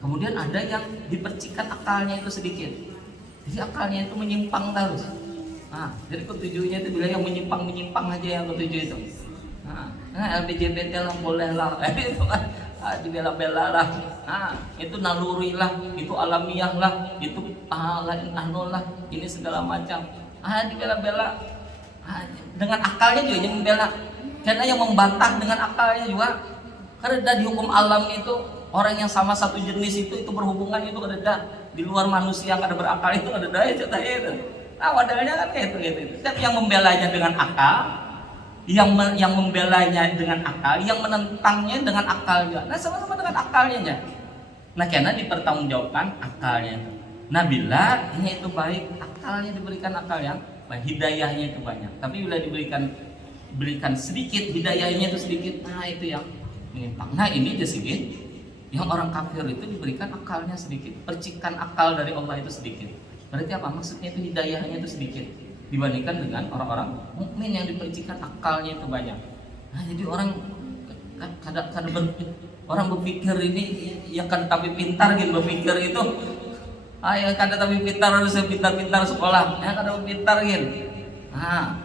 Kemudian ada yang dipercikan akalnya itu sedikit, jadi akalnya itu menyimpang terus. Jadi ketujuhnya itu bila yang menyimpang aja yang ketujuh itu. LGBT lah boleh lah, itu kan dibela-bela lah. Itu naluri lah, itu alamiah lah, itu lah, ini segala macam. Dibela-bela. Dengan akalnya juga yang membela. Karena yang membantah dengan akalnya juga. Karena di hukum alam itu orang yang sama satu jenis itu berhubungan itu ada di luar manusia yang ada berakal itu ada itu. Wadahnya kan kayak gitu. Tapi yang membelanya dengan akal, yang membelanya dengan akal, yang menentangnya dengan akalnya. Sama-sama dengan akalnya. Karena dipertanggungjawabkan akalnya. Bila ini itu baik, akalnya diberikan akal yang baik, hidayahnya itu banyak. Tapi bila berikan sedikit, hidayahnya itu sedikit, itu yang menyimpang. Ini dia sedikit. Yang orang kafir itu diberikan akalnya sedikit, percikan akal dari Allah itu sedikit. Berarti apa? Maksudnya itu hidayahnya itu sedikit dibandingkan dengan orang-orang mukmin yang dipercikan akalnya itu banyak. Jadi orang orang berpikir ini ya kan tapi pintar gitu berpikir itu. Ya kan tapi pintar harusnya pintar-pintar sekolah. Ya kan pintar gitu.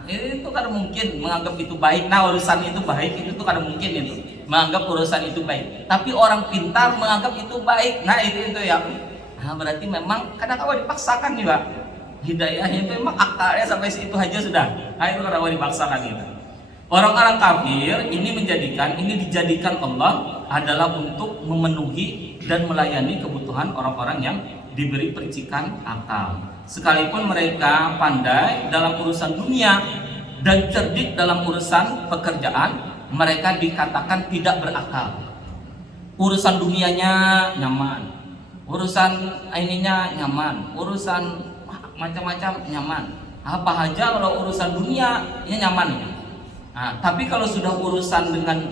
Itu kan mungkin menganggap itu baik. Urusan itu baik itu kan mungkin itu menganggap urusan itu baik. Tapi orang pintar menganggap itu baik. Itu ya. Berarti memang kadang-kadang dipaksakan juga. Hidayahnya itu memang akalnya sampai situ aja sudah. Itu kadang-kadang dipaksakan gitu. Orang-orang kafir ini dijadikan Allah adalah untuk memenuhi dan melayani kebutuhan orang-orang yang diberi percikan akal. Sekalipun mereka pandai dalam urusan dunia dan cerdik dalam urusan pekerjaan, mereka dikatakan tidak berakal. Urusan dunianya nyaman, urusan ininya nyaman, urusan macam-macam nyaman. Apa aja kalau urusan dunia ini nyaman. Tapi kalau sudah urusan dengan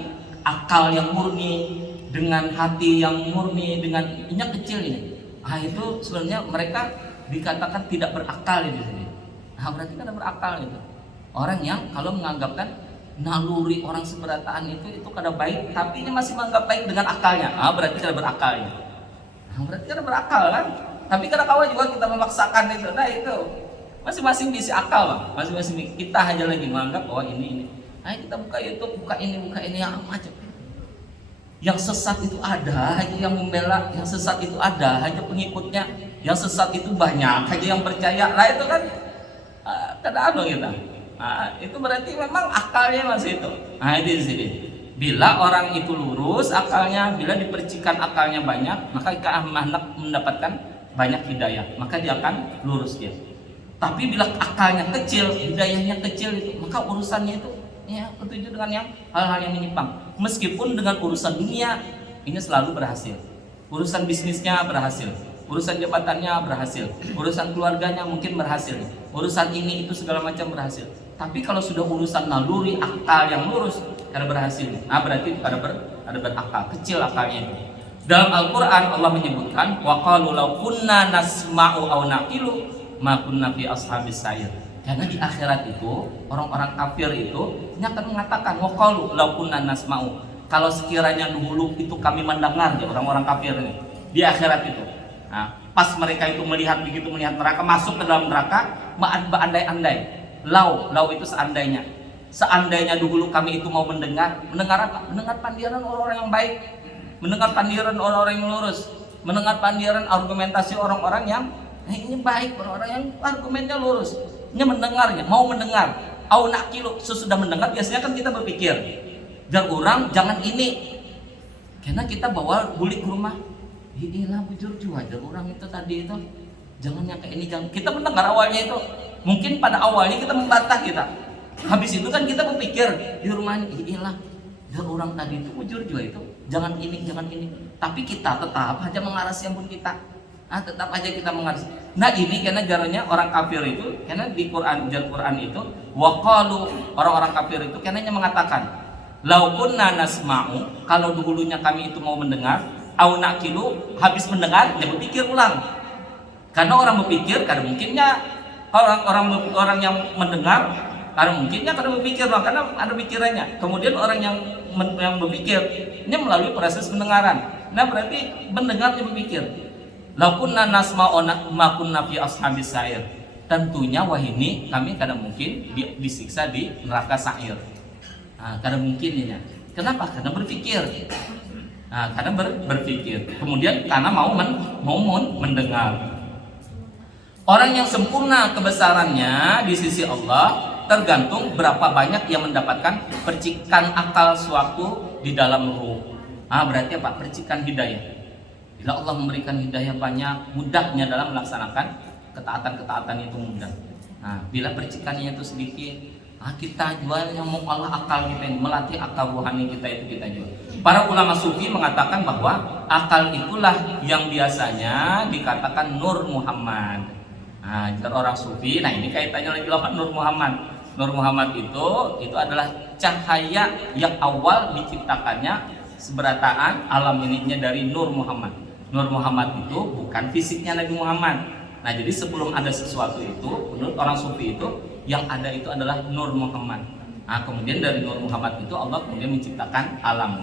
akal yang murni, dengan hati yang murni, dengan ini kecil ini, itu sebenarnya mereka dikatakan tidak berakal di sini. Berarti tidak berakal itu. Orang yang kalau menganggapkan naluri orang seberataan itu kada baik, tapi ini masih menganggap baik dengan akalnya. Berarti kada berakal ya. Berarti kada berakal kan? Tapi kadang-kadang juga kita memaksakan itu. Itu masing-masing diisi akal, Bang. Masing-masing kita hanya lagi menganggap bahwa ini. Kita buka YouTube, buka ini yang macam. Yang sesat itu ada, hanya yang membela, yang sesat itu ada, hanya pengikutnya. Yang sesat itu banyak, hanya yang percaya. Itu kan kada kita. Itu berarti memang akalnya masih itu. Itu di sini. Bila orang itu lurus akalnya, bila dipercikan akalnya banyak, maka akan mendapatkan banyak hidayah, maka dia akan lurus dia. Tapi bila akalnya kecil, hidayahnya kecil itu, maka urusannya itu ketujuh dengan yang hal-hal yang menyimpang. Meskipun dengan urusan dunia ini selalu berhasil, urusan bisnisnya berhasil, urusan jabatannya berhasil, urusan keluarganya mungkin berhasil, urusan ini itu segala macam berhasil. Tapi kalau sudah urusan naluri akal yang lurus, kada berhasil. Berarti ada berakal, kecil akalnya itu. Dalam Al-Quran Allah menyebutkan wa qalu law kunna nasma'u aw naqilu ma kunna fi ashabis sa'ir. Karena di akhirat itu orang-orang kafir itu akan mengatakan wa qalu law kunna nasma'u, kalau sekiranya dulu itu kami mendengar, ya orang-orang kafir ini di akhirat itu. Pas mereka itu melihat neraka, masuk ke dalam neraka, berandai-andai. Lau itu seandainya dulu kami itu mau mendengar apa? Mendengar pandiran orang-orang yang baik, mendengar pandiran orang-orang yang lurus, mendengar pandiran argumentasi orang-orang yang ini baik, orang-orang yang argumennya lurus. Ini mendengarnya, mau mendengar. Au naqilu, sesudah mendengar biasanya kan kita berpikir, jangan ini. Karena kita bawa bulik ke rumah. Inilah bujur aja orang itu tadi itu. Jangan yang kayak ini, jangan. Kita mendengar awalnya itu. Mungkin pada awalnya kita membantah kita. Habis itu kan kita berpikir di rumah ini, inilah orang tadi itu bujur itu. Jangan ini. Tapi kita tetap aja mengaras yang pun kita. Tetap aja kita mengaras. Ini karena jalannya orang kafir itu, karena di Quran itu waqalu, orang-orang kafir itu karena mengatakan lau kunna nasma'u, kalau dulunya kami itu mau mendengar, au naqilu, habis mendengar dia berpikir ulang. Karena orang berpikir, karena mungkinnya orang yang mendengar Karena mungkinnya karena berpikir loh, karena ada pikirannya. Kemudian orang yang berpikir ini melalui proses pendengaran. Nah berarti mendengarnya berpikir. Lakunna nasma'u ma kunna fi ashabis sa'ir. Tentunya wahini kami kadang mungkin disiksa di neraka sa'ir. Nah, kadang mungkinnya. Kenapa? Karena berpikir. Nah, karena berpikir. Kemudian karena mau mendengar. Orang yang sempurna kebesarannya di sisi Allah tergantung berapa banyak yang mendapatkan percikan akal suatu di dalam ruh. Berarti apa? Percikan hidayah. Bila Allah memberikan hidayah banyak, mudahnya dalam melaksanakan ketaatan-ketaatan itu mudah. Nah, bila percikannya itu sedikit, kita jual yang mau Allah akal kita ini, melatih akal rohani kita itu kita jual. Para ulama sufi mengatakan bahwa akal itulah yang biasanya dikatakan Nur Muhammad. Jika orang sufi, nah ini kaitannya lagi sama Nur Muhammad. Nur Muhammad itu adalah cahaya yang awal diciptakannya seberataan alam ininya dari Nur Muhammad. Nur Muhammad itu bukan fisiknya Nabi Muhammad. Nah jadi sebelum ada sesuatu itu, menurut orang sufi itu yang ada itu adalah Nur Muhammad. Kemudian dari Nur Muhammad itu Allah kemudian menciptakan alam.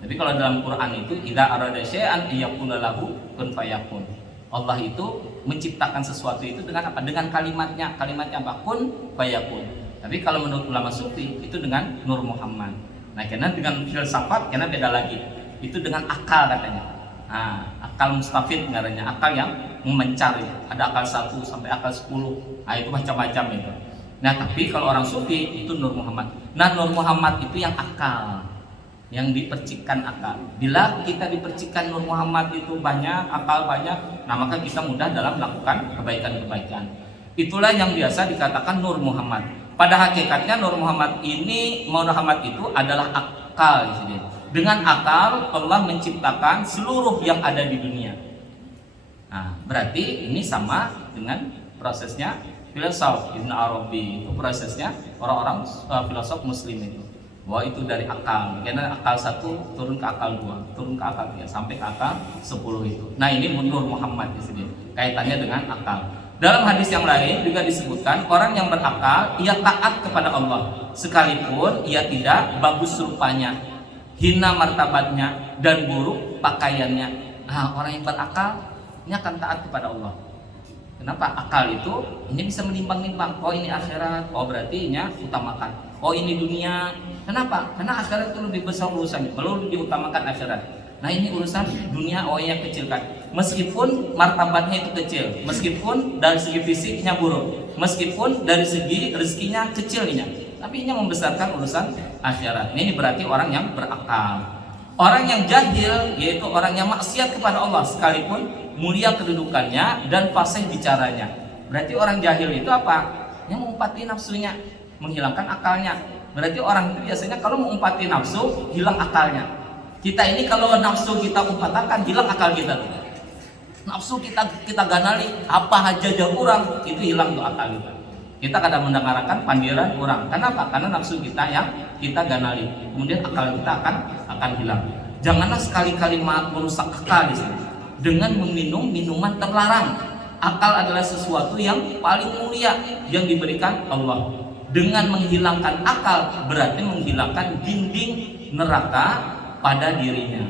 Jadi kalau dalam Quran itu idza arada syai'an yaqulu lahu kun fayakun. Allah itu menciptakan sesuatu itu dengan apa? Dengan kalimatnya. Kalimatnya apa? Kun fayakun. Tapi kalau menurut ulama sufi itu dengan Nur Muhammad. Nah, karena dengan filsafat karena beda lagi. Itu dengan akal katanya. Akal mustafid ngarannya, akal yang mencari. Ada akal 1 sampai akal 10. Itu macam-macam itu. Nah, tapi kalau orang sufi itu Nur Muhammad. Nah, Nur Muhammad itu yang akal. Yang dipercikkan akal. Bila kita dipercikkan Nur Muhammad itu banyak, akal banyak, nah maka kita mudah dalam melakukan kebaikan-kebaikan. Itulah yang biasa dikatakan Nur Muhammad. Pada hakikatnya Nur Muhammad itu adalah akal. Dengan akal Allah menciptakan seluruh yang ada di dunia. Nah, berarti ini sama dengan prosesnya filosof Ibn Arabi. Itu prosesnya orang-orang filosof Muslim itu. Bahwa itu dari akal, karena akal 1 turun ke akal 2, turun ke akal 3, sampai ke akal 10 itu. Nah ini Nur Muhammad di sini, kaitannya dengan akal. Dalam hadis yang lain juga disebutkan orang yang berakal ia taat kepada Allah, sekalipun ia tidak bagus rupanya, hina martabatnya dan buruk pakaiannya. Orang yang berakal ini akan taat kepada Allah. Kenapa? Akal itu ini bisa menimbang-nimbang. Oh ini akhirat, oh berarti ini utamakan. Oh ini dunia. Kenapa? Karena akhirat itu lebih besar urusannya, perlu diutamakan akhirat. Nah ini urusan dunia, oh yang kecilkan. Meskipun martabatnya itu kecil, meskipun dari segi fisiknya buruk, meskipun dari segi rezekinya kecilnya, tapi ini membesarkan urusan akhirat. Ini berarti orang yang berakal. Orang yang jahil yaitu orang yang maksiat kepada Allah sekalipun mulia kedudukannya dan fasih bicaranya. Berarti orang jahil itu apa? Yang mengumpati nafsunya, menghilangkan akalnya. Berarti orang itu biasanya kalau mengumpati nafsu hilang akalnya. Kita ini kalau nafsu kita umpatakan hilang akal kita. Nafsu kita ganali apa aja kurang itu hilang tuh akal kita. Kita kadang mendengarkan pandiran kurang. Kenapa? Karena nafsu kita yang kita ganali. Kemudian akal kita akan hilang. Janganlah sekali-kali merusak akal di sini dengan meminum minuman terlarang. Akal adalah sesuatu yang paling mulia yang diberikan Allah. Dengan menghilangkan akal berarti menghilangkan dinding neraka pada dirinya.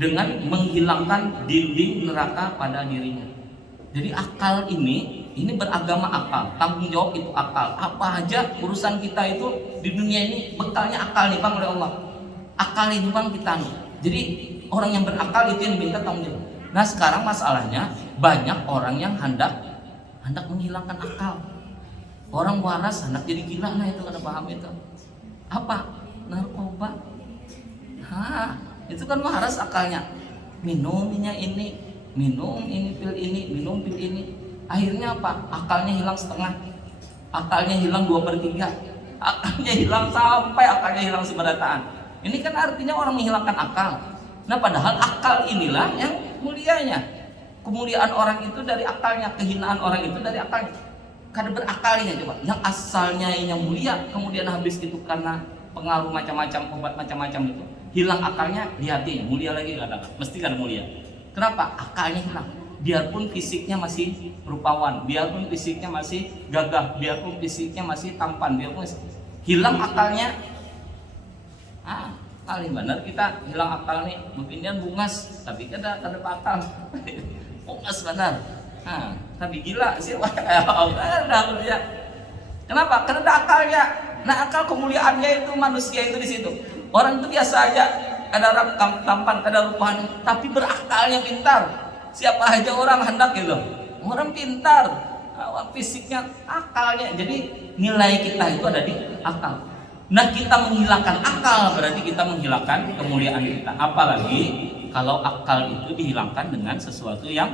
Dengan menghilangkan dinding neraka pada dirinya. Jadi akal ini beragama akal, tanggung jawab itu akal. Apa aja urusan kita itu di dunia ini bekalnya akal nih Bang oleh Allah. Akal ini Bang kita nih. Jadi orang yang berakal itu yang diminta tanggung jawab. Nah sekarang masalahnya banyak orang yang hendak menghilangkan akal. Orang waras hendak jadi gila, nah itu kada paham itu. Apa? Narkoba. Itu kan waras akalnya. Minumnya ini, minum ini pil ini, minum pil ini. Akhirnya apa? Akalnya hilang setengah. Akalnya hilang 2/3. Akalnya hilang sampai akalnya hilang seberataan. Ini kan artinya orang menghilangkan akal. Nah padahal akal inilah yang mulianya. Kemuliaan orang itu dari akalnya, kehinaan orang itu dari akalnya. Karena berakalnya coba. Yang asalnya yang mulia, kemudian habis itu karena pengaruh macam-macam, obat macam-macam itu hilang akalnya di hatinya. Mulia lagi nggak ada, mesti kan mulia. Kenapa? Akalnya hilang. biarpun fisiknya masih rupawan, biarpun fisiknya masih gagah, biarpun fisiknya masih tampan, biarpun hilang akalnya. Paling benar kita hilang akal nih, mungkin dia bungas, tapi kada akal. Bungas benar. Tapi gila sih, ya. Kenapa? Karena ada akalnya. Nah, akal kemuliaannya itu manusia itu di situ. Orang itu biasa aja, ada orang tampan, ada rupanya, tapi berakalnya pintar. Siapa aja orang hendak gitu. Orang pintar, fisiknya, akalnya. Jadi nilai kita itu ada di akal. Nah, kita menghilangkan akal berarti kita menghilangkan kemuliaan kita. Apalagi kalau akal itu dihilangkan dengan sesuatu yang,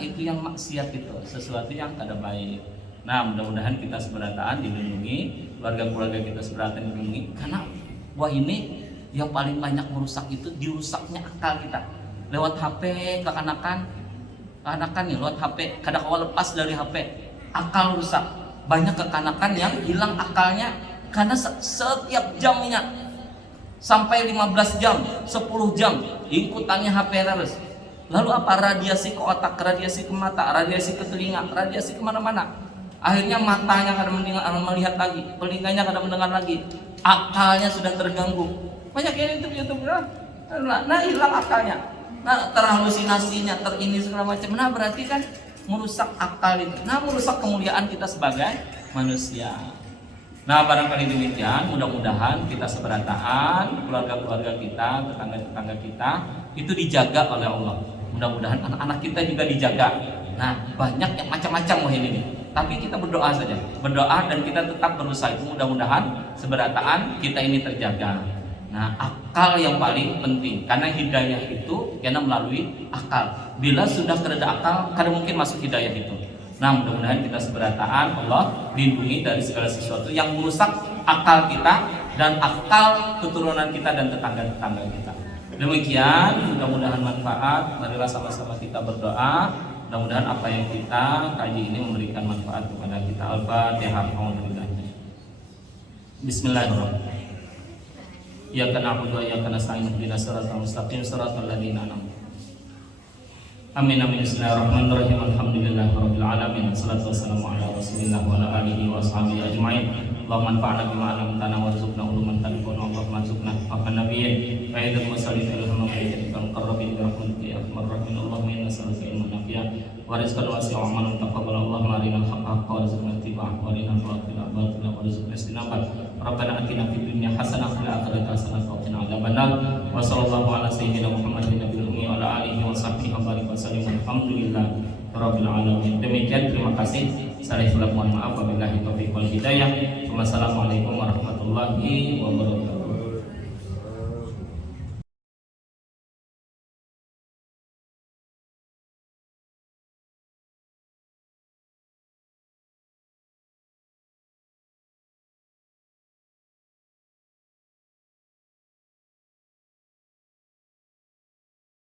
itu yang maksiat itu, sesuatu yang kada baik. Nah, mudah-mudahan kita seberataan dilindungi, keluarga-keluarga kita seberataan dilindungi, karena ini yang paling banyak merusak itu dirusaknya akal kita lewat HP. Kekanakan nih lewat HP, kada kawa lepas dari HP, akal rusak. Banyak kekanakan yang hilang akalnya karena setiap jamnya sampai 15 jam, 10 jam ikutannya HP terus. Lalu apa? Radiasi ke otak, radiasi ke mata, radiasi ke telinga, radiasi kemana-mana. Akhirnya matanya kadang melihat lagi, telinganya kadang mendengar lagi, akalnya sudah terganggu. Banyak yang itu YouTube, nah hilang akalnya, nah terhalusinasinya, terini segala macam. Nah berarti kan merusak akal itu, nah merusak kemuliaan kita sebagai manusia. Nah barangkali demikian, mudah-mudahan kita seberataan, keluarga-keluarga kita, tetangga-tetangga kita itu dijaga oleh Allah. Mudah-mudahan anak-anak kita juga dijaga. Nah banyak yang macam-macam ini. Tapi kita berdoa saja, berdoa dan kita tetap berusaha. Mudah-mudahan seberataan kita ini terjaga. Nah, akal yang paling penting, karena hidayah itu karena melalui akal. Bila sudah kereda akal, kada mungkin masuk hidayah itu. Nah, mudah-mudahan kita seberataan Allah lindungi dari segala sesuatu yang merusak akal kita dan akal keturunan kita dan tetangga-tetangga kita. Demikian, mudah-mudahan manfaat. Marilah sama-sama kita berdoa. Mudah-mudahan apa yang kita kaji ini memberikan manfaat kepada kita. Al-Fatihah. Bismillahirrahmanirrahim. Iyyaka na'budu wa iyyaka nasta'in ihdinas siratal mustaqim siratal ladzina an'amta 'alaihim. Amin amin. Bismillahirrahmanirrahim. Alhamdulillahirabbil alamin. Wassalatu wassalamu ala Rasulillah wa ala alihi wa sahbihi ajmain. Allahumma anfa'na bima 'allamtana warzuqna uluman tanfa'una Allahumma arzuqna haqqan nabiyyin wa aidil musallin ilham bayyikal qarrabin bi rahmatika ya arhamar rahimin. Allahumma inna nas'aluka ilman nafi'an wa rizqan wasi'an wa amalan taqabbala. Allahumma arina al-haqqa haqqan warzuqna ittiba'ahu wa arina al-batila batilan warzuqna ijtinabah. Rabbana atina fid dunya hasanah wa fil akhirati hasanah wa qina adzabannar. Wa sallallahu ala sayyidina Muhammadin nabiyil ummi wa ala alihi wa sahbihi wa barik wa sallim. Alhamdulillah rabbil alamin. Demikian, terima kasih. Saya mohon maaf wabillahi taufiq wal hidayah. Wassalamualaikum warahmatullahi wabarakatuh.